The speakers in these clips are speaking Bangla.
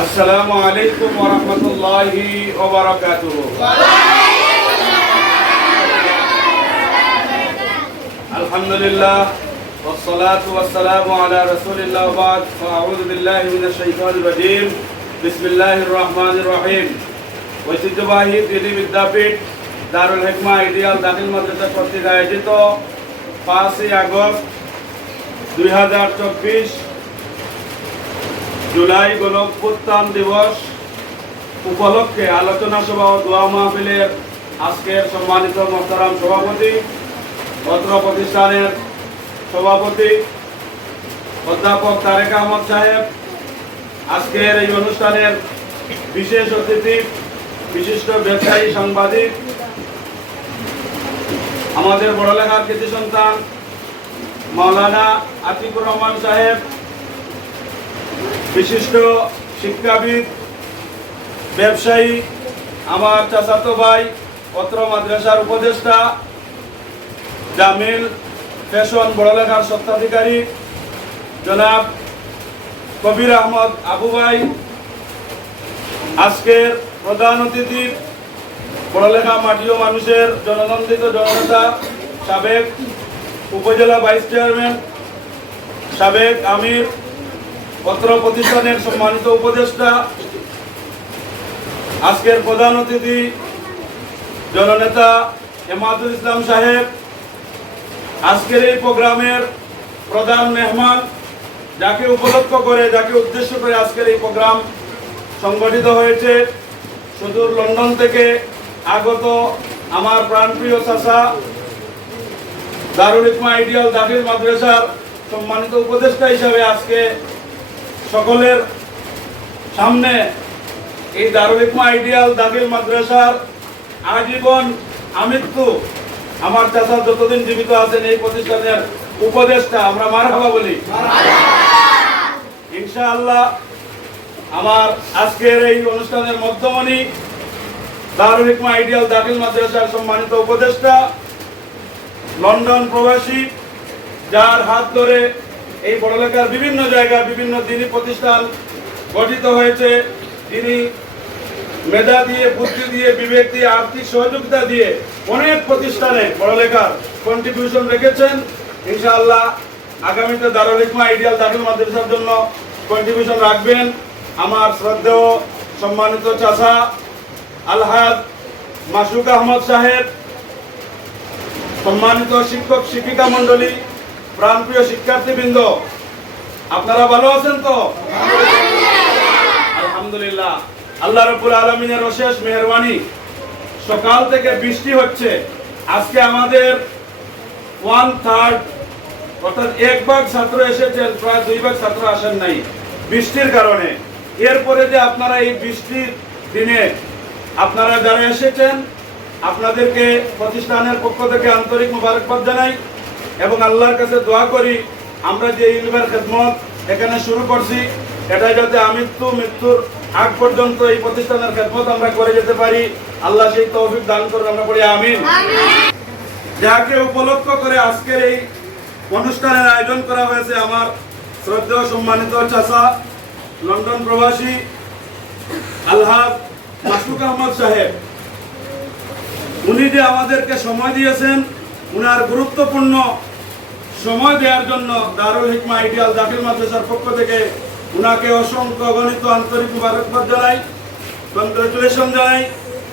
আসসালামু আলাইকুম ওয়া রাহমাতুল্লাহি ওয়া বারাকাতুহু। আলহামদুলিল্লাহ ওয়াস সালাতু ওয়াস সালামু আলা রাসূলিল্লাহ ওয়া বা'দ। আউযু বিল্লাহি মিনাশ শাইতানির রাজীম। বিসমিল্লাহির রহমানির রহিম। ঐতিহ্যবাহী দিনী বিদ্যাপীঠ দারুল হিকমা আইডিয়াল দাখিল মাদ্রাসা কর্তৃক আয়োজিত 5ই আগস্ট 2024 জুলাই গণঅভ্যুত্থান দিবস উপলক্ষে আলোচনা সভা ও দোয়া মাহফিলের আজকের সম্মানিত মোহতারাম সভাপতি, অত্র প্রতিষ্ঠানের সভাপতি অধ্যাপক তারেক আহমদ সাহেব, আজকের এই অনুষ্ঠানের বিশেষ অতিথি বিশিষ্ট ব্যবসায়ী সাংবাদিক, আমাদের বড়লেখার কৃতি সন্তান মাওলানা আতিকুর রহমান সাহেব, বিশিষ্ট শিক্ষাবিদ ব্যবসায়ী আমার চাচাতো ভাই অত্র মাদ্রাসার উপদেষ্টা জামিল ফ্যাশন বড়লেখার স্বত্বাধিকারী জনাব কবির আহমদ আবু ভাই, আজকের প্রধান অতিথি বড়লেখা মাটি ও মানুষের জননন্দিত জননেতা সাবেক উপজেলা ভাইস চেয়ারম্যান, সাবেক আমির, পত্র প্রতিষ্ঠানের সম্মানিত উপদেষ্টা, আজকের প্রধান অতিথি জননেতা এমাদুল ইসলাম সাহেব, আজকের এই প্রোগ্রামের প্রধান মেহমান, যাকে উপলক্ষ করে যাকে উদ্দেশ্য করে আজকের এই প্রোগ্রাম সংগঠিত হয়েছে, সুদূর লন্ডন থেকে আগত আমার প্রাণপ্রিয় চাচা দারুল হিকমা আইডিয়াল দাখিল মাদ্রাসার সম্মানিত উপদেষ্টা হিসাবে আজকে সকলের সামনে এই দারুল হিকমা আইডিয়াল দাখিল মাদ্রাসার আজীবন আমৃত্যু আমার চাচা যতদিন জীবিত আছেন এই প্রতিষ্ঠানের উপদেষ্টা, আমরা মারহাবা বলি ইনশাআল্লাহ। আমার আজকের এই অনুষ্ঠানের মধ্যমণি দারুল হিকমা আইডিয়াল দাখিল মাদ্রাসার সম্মানিত উপদেষ্টা, লন্ডন প্রবাসী, যার হাত ধরে এই বড়লেখার বিভিন্ন জায়গায় বিভিন্ন দিনী প্রতিষ্ঠান গঠিত হয়েছে। তিনি মেধা দিয়ে, বুদ্ধি দিয়ে, বিবেক দিয়ে, আর্থিক সহযোগিতা দিয়ে অনেক প্রতিষ্ঠানে বড়লেখার কন্ট্রিবিউশন রেখেছেন। ইনশাআল্লাহ আগামীতে দারুল হিকমা আইডিয়াল দাখিল মাদ্রাসার জন্য কন্ট্রিবিউশন রাখবেন আমার শ্রদ্ধেয় সম্মানিত চাচা আলহাজ মাসুক আহমদ সাহেব, সম্মানিত শিক্ষক শিক্ষিকা মন্ডলী, প্রাণপ্রিয় শিক্ষার্থীবৃন্দ, আপনারা ভালো আছেন তো? আলহামদুলিল্লাহ। আল্লাহ রাব্বুল আলামিনের অশেষ মেহেরবানি, সকাল থেকে বৃষ্টি হচ্ছে। আজকে আমাদের 1/3 অর্থাৎ 1 ভাগ ছাত্র এসেছেন, প্রায় 2 ভাগ ছাত্র আসেন নাই বৃষ্টির কারণে। এরপরে যে আপনারা এই বৃষ্টির দিনে আপনারা যারা এসেছেন, আপনাদেরকে প্রতিষ্ঠানের পক্ষ থেকে আন্তরিক মোবারকবাদ জানাই এবং আল্লাহর কাছে দোয়া করি আমরা যে ইলমের খেদমত এখানে শুরু করছি, এটা যাতে মৃত্যুর আগ পর্যন্ত এই প্রতিষ্ঠানের খেদমত আমরা করে যেতে পারি, আল্লাহ সেই তৌফিক দান করুন, আমরা বলি আমিন। যাকে উপলক্ষ করে আজকের এই অনুষ্ঠানের আয়োজন করা হয়েছে আমার শ্রদ্ধেয় সম্মানিত চাচা লন্ডন প্রবাসী আলহাজ মাসুক আহমদ সাহেব, উনি যে আমাদেরকে সময় দিয়েছেন, উনার গুরুত্বপূর্ণ সময় দেওয়ার জন্য দারুল হিকমা আইডিয়াল দাখিল মাদ্রাসার পক্ষ থেকে উনাকে অসংখ্য গণিত আন্তরিক মুবারকবাদ জানাই, কংগ্রেচুলেশন জানাই,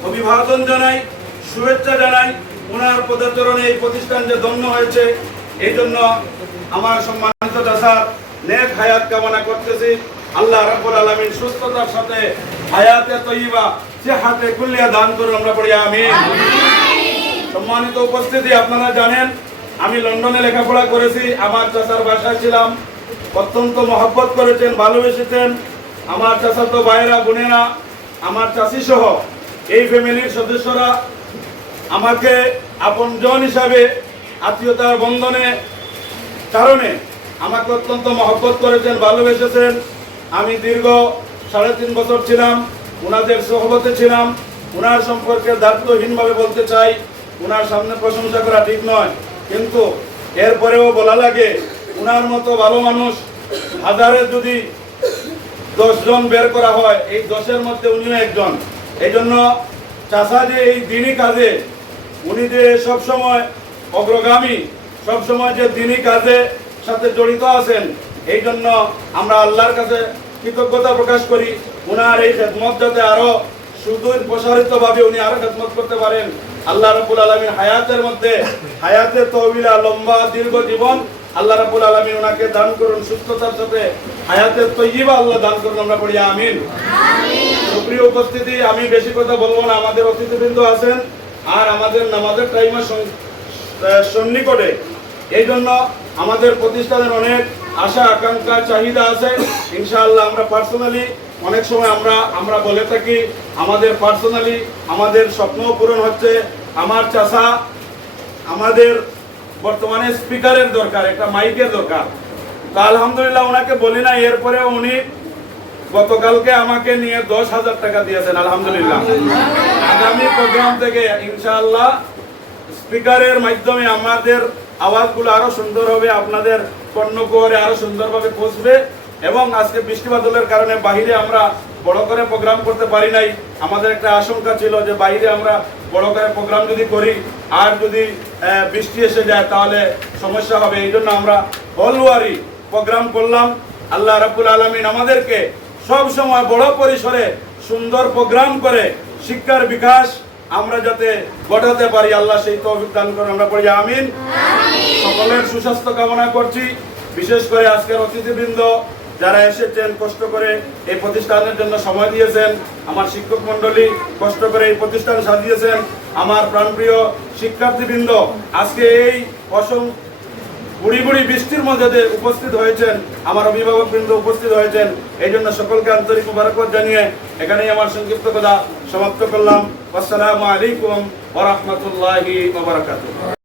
অভিবাদন জানাই, শুভেচ্ছা জানাই। উনার পদচরণে এই প্রতিষ্ঠান যে ধন্য হয়েছে, এই জন্য আমার সম্মানিত চাচার নেক হায়াত কামনা করতেছি। আল্লাহ রাব্বুল আলামিন সুস্থতার সাথে হায়াতে তয়্যিবা সিহাতে কুল্লিয়া দান করুন, আমরা পড়ি আমিন। সম্মানিত উপস্থিতি, আপনারা জানেন আমি লন্ডনে লেখাপড়া করেছি, আমার চাচার বাসায় ছিলাম, অত্যন্ত মহব্বত করেছেন, ভালোবেসেছেন। আমার চাচাতো ভাইয়েরা, বোনেরা, আমার চাচি সহ এই ফ্যামিলির সদস্যরা আমাকে আপনজন হিসাবে আত্মীয়তার বন্ধনে কারণে আমাকে অত্যন্ত মহব্বত করেছেন, ভালোবেসেছেন। আমি দীর্ঘ 3.5 বছর ছিলাম, ওনাদের সোহবতে ছিলাম। ওনার সম্পর্কে দায়িত্বহীনভাবে বলতে চাই, ওনার সামনে প্রশংসা করা ঠিক নয়, কিন্তু এরপরেও বলা লাগে ওনার মতো ভালো মানুষ হাজারে যদি 10 জন বের করা হয়, এই 10-এর মধ্যে উনিও একজন। এই জন্য চাচা যে এই দিনী কাজে উনি যে সবসময় অগ্রগামী, সবসময় যে দিনী কাজে সাথে জড়িত আছেন, এই জন্য আমরা আল্লাহর কাছে কৃতজ্ঞতা প্রকাশ করি। উনার এই খেদমত যাতে আরো সুদূর প্রসারিতভাবে উনি আরো খেদমত করতে পারেন। আল্লাহ রাব্বুল আলামিন হায়াতের মধ্যে হায়াতে তওয়িলা, লম্বা দীর্ঘ জীবন আল্লাহ রাব্বুল আলামিন ওনাকে দান করুন, সুস্থতার সাথে হায়াতে তয়্যিবা আল্লাহ দান করুন, আমরা পড়ি আমিন। সুপ্রিয় উপস্থিতি, আমি বেশি কথা বলবো না, আমাদের অতিথিবৃন্দ আছেন আর আমাদের নামাজের টাইমের সন্নিকটে। এই জন্য আমাদের প্রতিষ্ঠানের অনেক আশা আকাঙ্ক্ষা চাহিদা আছে। ইনশাআল্লাহ আমরা পার্সোনালি অনেক সময় আমরা বলে থাকি আমাদের পার্সোনালি আমাদের স্বপ্ন পূরণ হচ্ছে। আমার চাচা, আমাদের বর্তমানে স্পিকারের দরকার, একটা মাইকের দরকার। তা আলহামদুলিল্লাহ ওনাকে বলি না, এরপরে উনি গতকালকে আমাকে নিয়ে 10,000 টাকা দিয়েছেন আলহামদুলিল্লাহ। আগামী প্রোগ্রাম থেকে ইনশাআল্লাহ স্পিকারের মাধ্যমে আমাদের আওয়াজগুলো আরো সুন্দর হবে, আপনাদের কর্ণকুহরে আরো সুন্দরভাবে পৌঁছবে। এবং আজকে বৃষ্টি বাদলের কারণে বাইরে আমরা বড় করে প্রোগ্রাম করতে পারি নাই। আমাদের একটা আশঙ্কা ছিল যে বাইরে আমরা বড় করে প্রোগ্রাম যদি করি আর যদি বৃষ্টি এসে যায় তাহলে সমস্যা হবে। এই জন্য আমরা হলওয়ারি প্রোগ্রাম করলাম। আল্লাহ রাব্বুল আলামিন আমাদেরকে সব সময় বড় পরিসরে সুন্দর প্রোগ্রাম করে শিক্ষার বিকাশ আমরা যাতে ঘটাতে পারি, আল্লাহ সেই তৌফিক দান করেন, আমরা পড়ি আমিন। সকলের সুস্বাস্থ্য কামনা করছি। বিশেষ করে আজকের অতিথিবৃন্দ যারা এসেছেন, কষ্ট করে এই প্রতিষ্ঠানের জন্য সময় দিয়েছেন, আমার শিক্ষক মন্ডলী কষ্ট করে এই প্রতিষ্ঠান সাজিয়েছেন, আমার প্রাণপ্রিয় শিক্ষার্থীবৃন্দ আজকে এই বুড়ি বুড়ি বৃষ্টির মধ্যে যে উপস্থিত হয়েছেন, আমার অভিভাবকবৃন্দ উপস্থিত হয়েছেন, এই জন্য সকলকে আন্তরিক মুবারকবাদ জানিয়ে এখানেই আমার সংক্ষিপ্ত কথা সমাপ্ত করলাম। আসসালামু আলাইকুম ওয়া রাহমাতুল্লাহি ওয়া বারাকাতুহু।